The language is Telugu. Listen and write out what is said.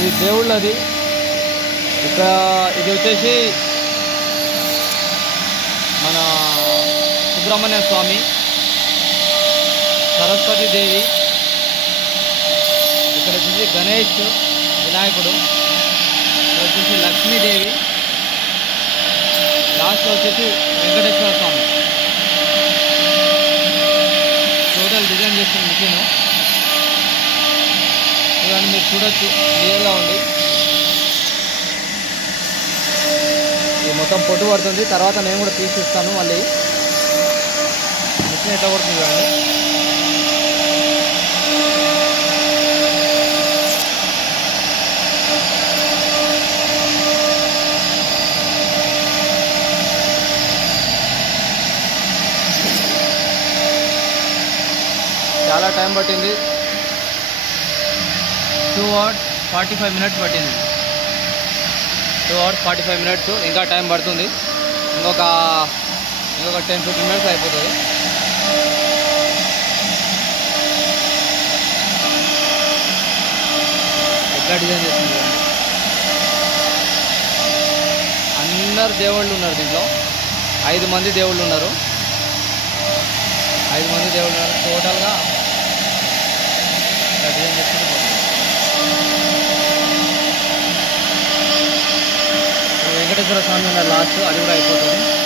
ఇది దేవుళ్ళది. ఇక్కడ ఇది వచ్చేసి మన సుబ్రహ్మణ్య స్వామి, సరస్వతి దేవి, ఇక్కడ వచ్చేసి గణేష్ వినాయకుడు, ఇక్కడ వచ్చేసి లక్ష్మీదేవి, లాస్ట్లో వచ్చేసి వెంకటేశ్వర స్వామి. టోటల్ డిజైన్ చేసిన మిషన్ ఇవన్నీ మీరు చూడొచ్చు, క్లియర్గా ఉంది. ఇది మొత్తం పొట్టు పడుతుంది, తర్వాత నేను కూడా తీసిస్తాను. మళ్ళీ మిషన్ ఎట్లా పడుతుంది చూడండి. చాలా టైం పట్టింది, 2 hours 45 minutes పట్టింది. 2 hours 45 minutes. ఇంకా టైం పడుతుంది, ఇంకొక 10-15 minutes అయిపోతుంది. ఎట్లా డిజైన్ చేస్తుంది. అందరు దేవుళ్ళు ఉన్నారు దీంట్లో. 5 మంది దేవుళ్ళు ఉన్నారు. 5 మంది దేవుళ్ళు ఉన్నారు టోటల్గా. డిజైన్ చేసుకుంటూ వెంకటేశ్వర స్వామి ఉన్నారు లాస్ట్, అది కూడా అయిపోతుంది.